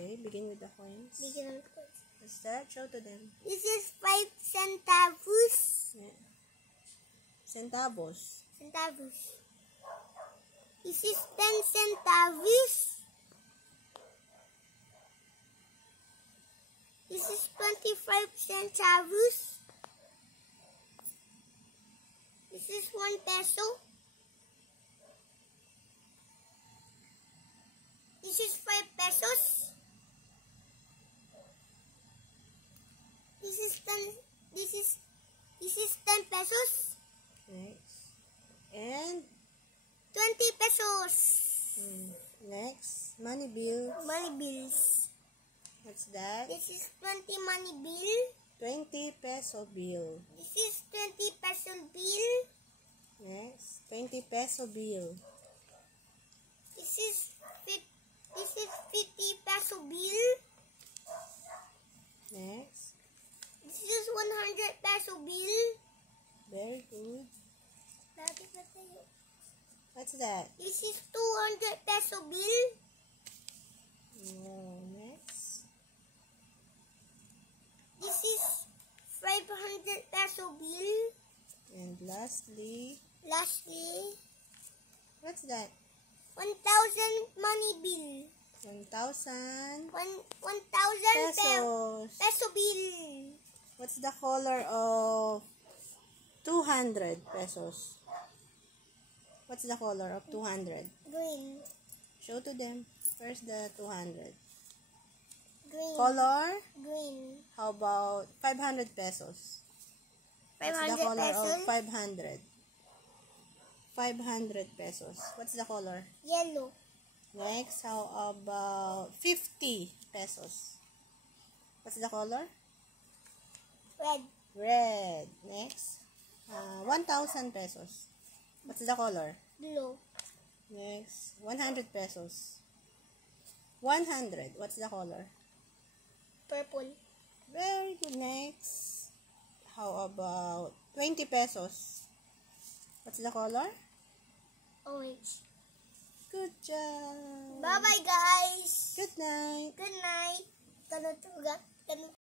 Okay, begin with the coins. Begin with coins. What's that? Show to them. This is 5 centavos. Yeah. Centavos. Centavos. This is 10 centavos. This is 25 centavos. This is 1 peso. This is 5 pesos. This is 10 pesos. Next. And 20 pesos. Next, money bills. Money bills. What's that? This is 20 money bill. 20 peso bill. This is 20 peso bill. Next, 20 peso bill. This is 50 peso bill. Next. This is 100 peso bill. Very good. What's that? This is 200 peso bill. Next. This is 500 peso bill. And lastly, what's that? 1,000 money bill. 1,000 1,000 pesos. peso bill. What's the color of 200 pesos? What's the color of 200? Green. Show to them. First the 200. Green. Color? Green. How about 500 pesos? What's the 500 color pesos. of 500? 500 pesos. What's the color? Yellow. Next, how about 50 pesos? What's the color? Red. Red. Next, 1,000 pesos. What's the color? Blue. Next, 100 pesos. 100. What's the color? Purple. Very good. Next, how about 20 pesos? What's the color? Orange. Good job. Bye-bye, guys. Good night. Good night.